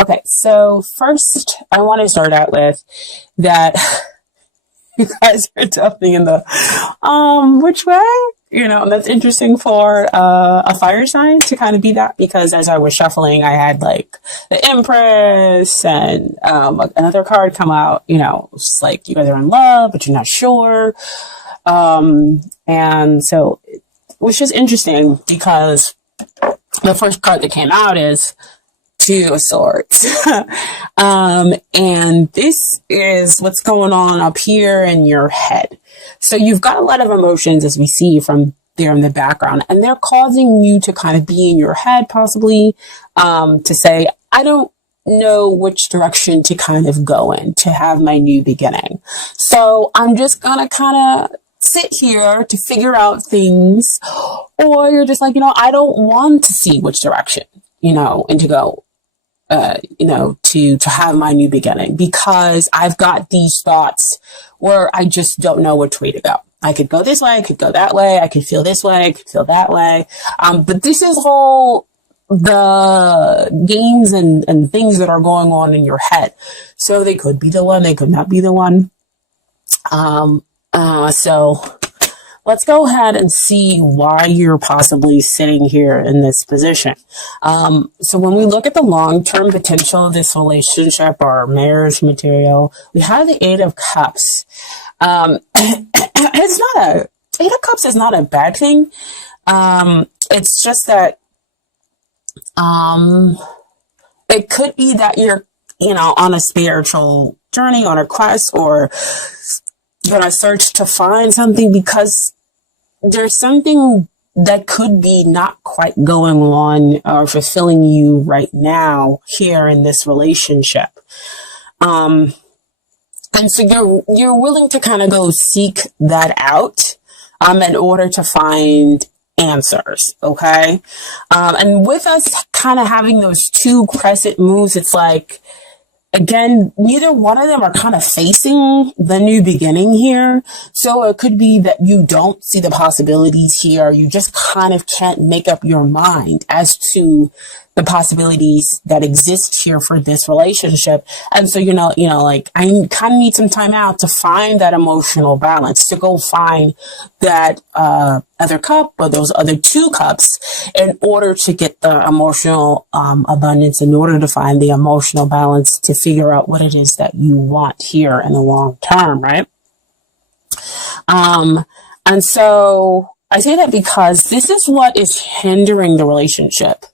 Okay, so first I want to start out with that you guys are jumping in the which way? You know, that's interesting for a fire sign to kind of be that, because as I was shuffling, I had like the Empress and another card come out. You know, it's just like you guys are in love, but you're not sure. And so, which is interesting because the first card that came out is Two of Swords. And this is what's going on up here in your head. So you've got a lot of emotions, as we see from there in the background, and they're causing you to kind of be in your head, possibly, to say, I don't know which direction to kind of go in to have my new beginning. So I'm just gonna kind of sit here to figure out things, or you're just like, I don't want to see which direction, and to go, to have my new beginning, because I've got these thoughts where I just don't know which way to go. I could go this way, I could go that way, I could feel this way, I could feel that way. But this is all the games and things that are going on in your head. So they could be the one, they could not be the one. So let's go ahead and see why you're possibly sitting here in this position. So when we look at the long-term potential of this relationship or marriage material, we have the Eight of Cups. Eight of Cups is not a bad thing. It's just that, it could be that you're, on a spiritual journey, on a quest, or you're on a search to find something, because there's something that could be not quite going on or fulfilling you right now here in this relationship. And so you're willing to kind of go seek that out, in order to find answers. Okay. And with us kind of having those two crescent moves, it's like, again, neither one of them are kind of facing the new beginning here. So it could be that you don't see the possibilities here. You just kind of can't make up your mind as to the possibilities that exist here for this relationship. And so, like, I kind of need some time out to find that emotional balance, to go find that other cup or those other two cups in order to get the emotional abundance, in order to find the emotional balance, to figure out what it is that you want here in the long term, right? And so I say that because this is what is hindering the relationship.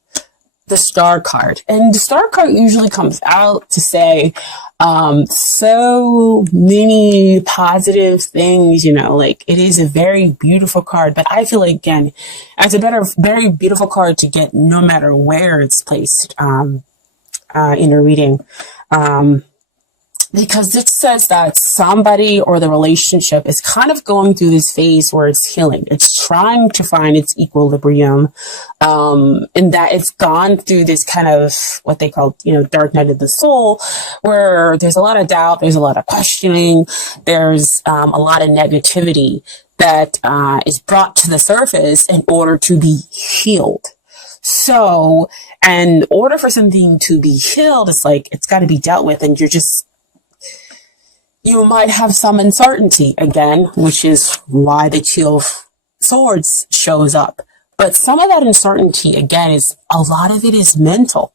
The Star card. And the Star card usually comes out to say so many positive things, like it is a very beautiful card. But I feel like, again, it's a very beautiful card to get no matter where it's placed in a reading. Because it says that somebody or the relationship is kind of going through this phase where it's healing. It's trying to find its equilibrium, and that it's gone through this kind of what they call, dark night of the soul, where there's a lot of doubt, there's a lot of questioning, there's a lot of negativity that is brought to the surface in order to be healed. So, in order for something to be healed, it's like it's got to be dealt with, and you might have some uncertainty again, which is why the Two of Swords shows up. But some of that uncertainty, again, is a lot of it is mental.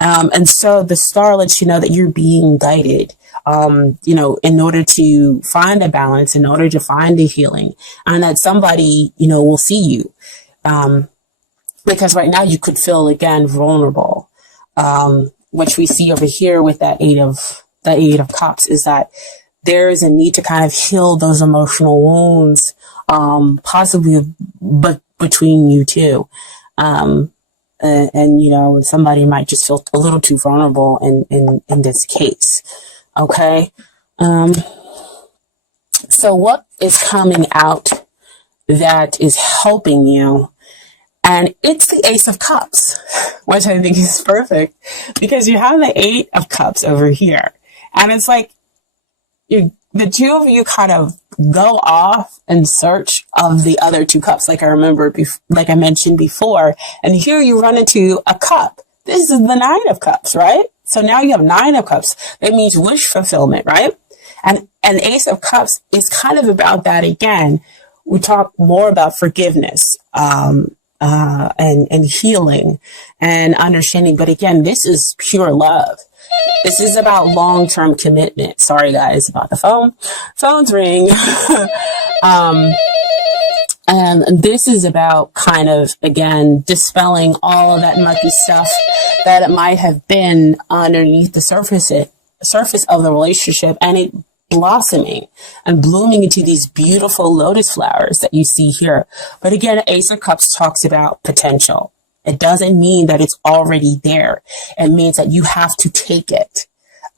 And so the Star lets you know that you're being guided, in order to find a balance, in order to find the healing, and that somebody, will see you. Because right now you could feel, again, vulnerable, which we see over here with that Eight of Cups, is that there is a need to kind of heal those emotional wounds, possibly but between you two. And somebody might just feel a little too vulnerable in this case. Okay. So what is coming out that is helping you? And it's the Ace of Cups, which I think is perfect, because you have the Eight of Cups over here. And it's like, the two of you kind of go off in search of the other two cups. Like like I mentioned before, and here you run into a cup. This is the Nine of Cups, right? So now you have 9 of Cups. That means wish fulfillment, right? And Ace of Cups is kind of about that again. We talk more about forgiveness, and healing and understanding. But again, this is pure love. This is about long-term commitment. Sorry guys about the phone. Phones ring. And this is about kind of, again, dispelling all of that murky stuff that it might have been underneath the surface of the relationship, and it blossoming and blooming into these beautiful lotus flowers that you see here. But again, Ace of Cups talks about potential. It doesn't mean that it's already there. It means that you have to take it,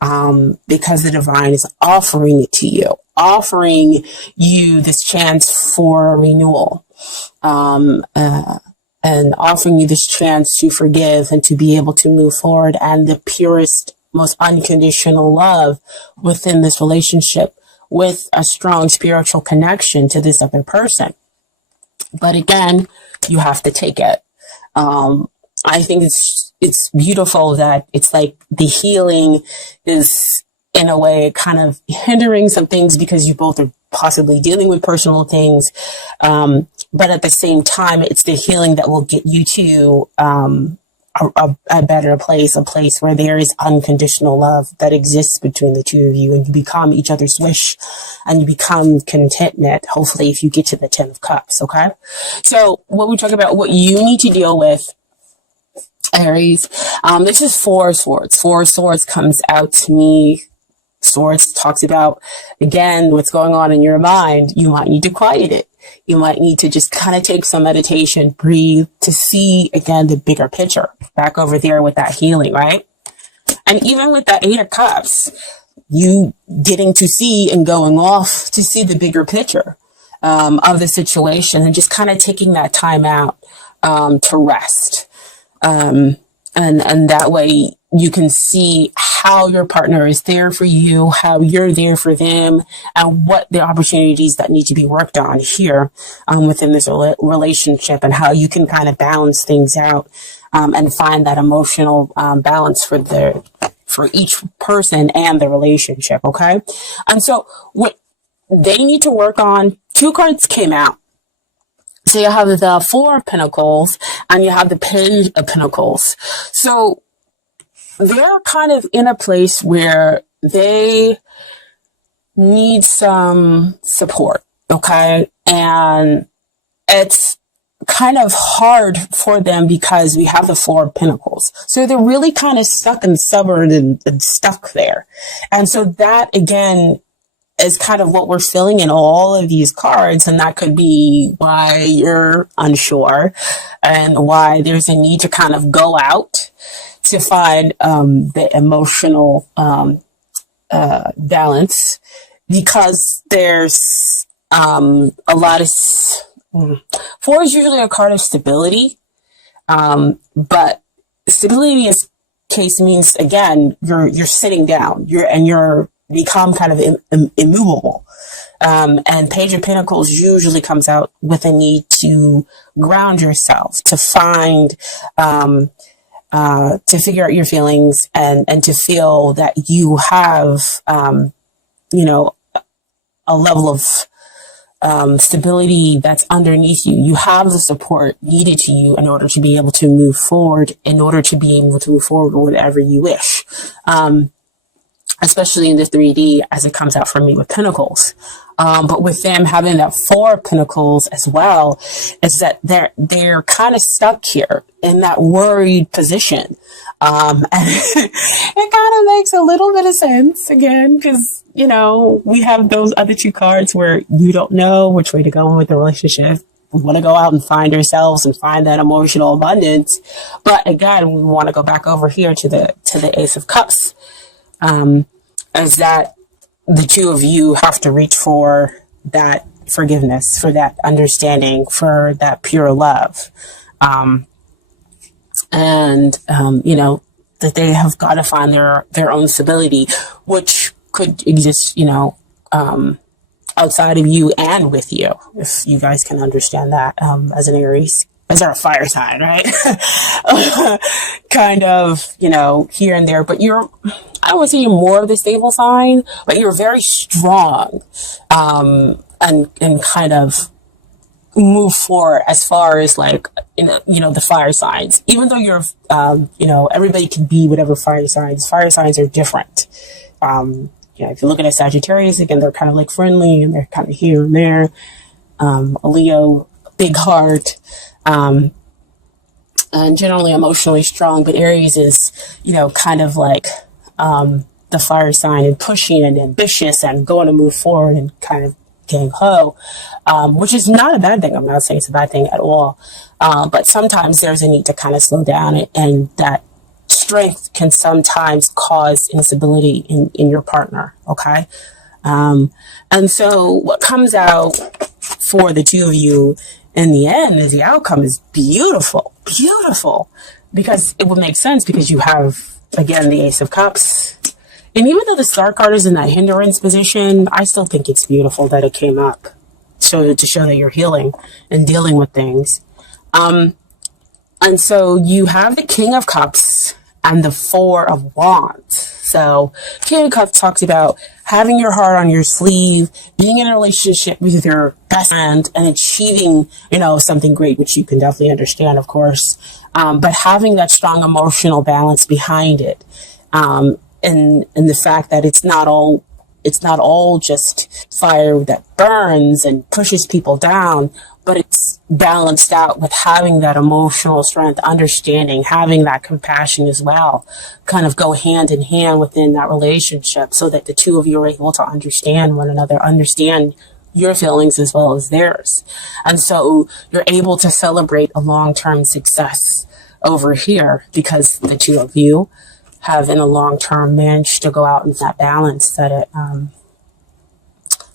because the divine is offering it to you, offering you this chance for renewal, and offering you this chance to forgive and to be able to move forward, and the purest, most unconditional love within this relationship with a strong spiritual connection to this other person. But again, you have to take it. I think it's beautiful that it's like the healing is in a way kind of hindering some things because you both are possibly dealing with personal things. But at the same time, it's the healing that will get you to a better place, a place where there is unconditional love that exists between the two of you, and you become each other's wish, and you become contentment, hopefully, if you get to the 10 of Cups, okay? So when we talk about what you need to deal with, Aries, this is 4 of Swords. 4 of Swords comes out to me. Swords talks about, again, what's going on in your mind. You might need to quiet it. You might need to just kind of take some meditation, breathe, to see, again, the bigger picture. Back over there with that healing, right? And even with that 8 of Cups, you getting to see and going off to see the bigger picture of the situation, and just kind of taking that time out to rest. And that way you can see how your partner is there for you, how you're there for them, and what the opportunities that need to be worked on here within this relationship, and how you can kind of balance things out and find that emotional balance for each person and the relationship, okay? And so what they need to work on, 2 cards came out. So you have the 4 of Pentacles and you have the Page of Pentacles. So they're kind of in a place where they need some support, okay? And it's kind of hard for them because we have the 4 of Pentacles. So they're really kind of stuck and stubborn and stuck there. And so that, again, is kind of what we're feeling in all of these cards. And that could be why you're unsure and why there's a need to kind of go out to find the emotional balance, because there's a lot of 4 is usually a card of stability, but stability in this case means, again, you're sitting down, you're become kind of immovable. And Page of Pentacles usually comes out with a need to ground yourself, to find, to figure out your feelings, and to feel that you have, you know, a level of stability that's underneath you. You have the support needed to you in order to be able to move forward, with whatever you wish. Especially in the 3D as it comes out for me with Pentacles. But with them having that 4 of Pentacles as well, is that they're kind of stuck here in that worried position. And it kind of makes a little bit of sense, again, because, you know, we have those other 2 cards where you don't know which way to go with the relationship. We want to go out and find ourselves and find that emotional abundance. But again, we want to go back over here to the Ace of Cups. As that the 2 of you have to reach for that forgiveness, for that understanding, for that pure love. You know, that they have got to find their own stability, which could exist, you know, outside of you and with you, if you guys can understand that, as an Aries as are a fire sign, right? Kind of, here and there, but I don't want to say you're more of the stable sign, but you're very strong, and kind of move forward as far as like, the fire signs, even though you're, everybody can be whatever fire signs are different. If you're looking at Sagittarius, again, they're kind of like friendly and they're kind of here and there. A Leo, big heart, and generally emotionally strong, but Aries is, kind of like, the fire sign and pushing and ambitious and going to move forward and kind of gang ho, which is not a bad thing. I'm not saying it's a bad thing at all. But sometimes there's a need to kind of slow down, and that strength can sometimes cause instability in your partner. Okay. And so what comes out for the two of you in the end is the outcome is beautiful, because it would make sense because you have, again, the Ace of Cups. And even though the Star card is in that hindrance position, I still think it's beautiful that it came up. So to show that you're healing and dealing with things. And so you have the King of Cups and the Four of Wands. So King of Cups talks about having your heart on your sleeve, being in a relationship with your best friend and achieving, something great, which you can definitely understand, of course. But having that strong emotional balance behind it. And the fact that it's not all just fire that burns and pushes people down, but it's balanced out with having that emotional strength, understanding, having that compassion as well, kind of go hand in hand within that relationship so that the two of you are able to understand one another, understand your feelings as well as theirs. And so you're able to celebrate a long-term success over here because the two of you have in the long term managed to go out in that balance that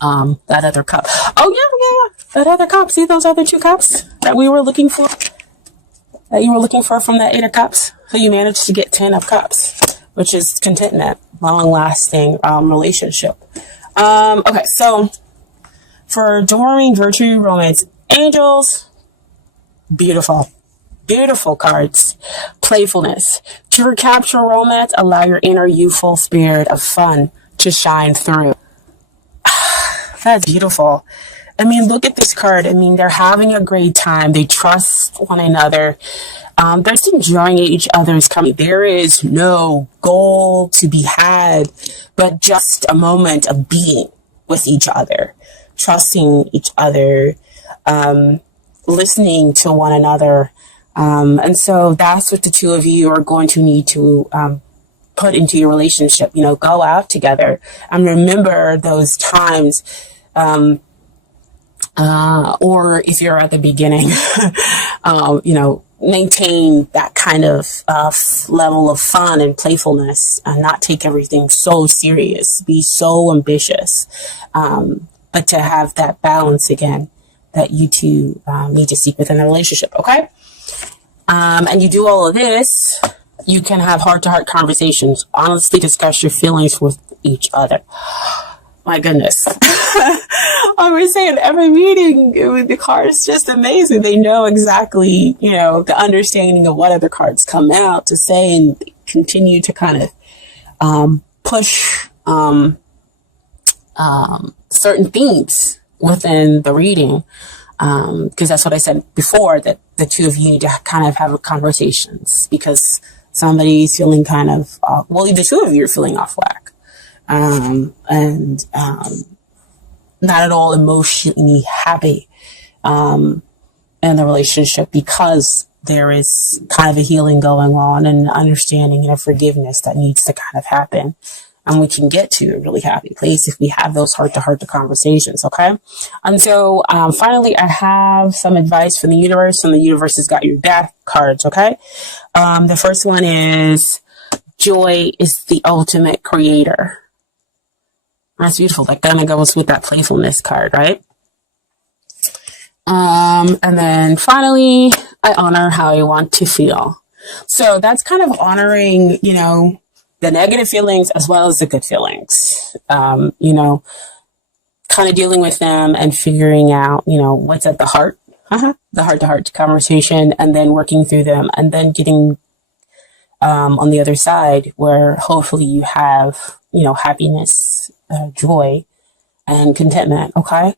that other cup. Oh yeah. That other cup. See those other two cups that we were looking for? That you were looking for from that 8 of Cups? So you managed to get 10 of Cups, which is contentment, long-lasting relationship. Okay, so for adoring virtue, romance, angels, beautiful cards. Playfulness. To capture romance, allow your inner youthful spirit of fun to shine through. That's beautiful. I mean, look at this card. I mean, they're having a great time. They trust one another. They're just enjoying each other's company. There is no goal to be had, but just a moment of being with each other, trusting each other, listening to one another. And so that's what the two of you are going to need to put into your relationship. Go out together and remember those times. Or if you're at the beginning, maintain that kind of level of fun and playfulness and not take everything so serious, be so ambitious, but to have that balance again that you two need to seek within a relationship. Okay. And you do all of this, you can have heart-to-heart conversations, honestly discuss your feelings with each other. My goodness. I was saying every meeting with the cards, just amazing. They know exactly, the understanding of what other cards come out to say and continue to kind of push certain themes within the reading. Because that's what I said before, that the two of you need to kind of have conversations because somebody's feeling kind of, the two of you are feeling off whack. And not at all emotionally happy, in the relationship because there is kind of a healing going on and understanding and a forgiveness that needs to kind of happen. And we can get to a really happy place if we have those heart-to-heart conversations, okay? And so, finally, I have some advice from the universe, and the universe has got your back cards, okay? The first one is, joy is the ultimate creator. That's beautiful. That kind of goes with that playfulness card, right? And then finally, I honor how I want to feel. So that's kind of honoring, the negative feelings as well as the good feelings, kind of dealing with them and figuring out, what's at the heart the heart-to-heart conversation, and then working through them, and then getting on the other side where hopefully you have, happiness, joy, and contentment. Okay.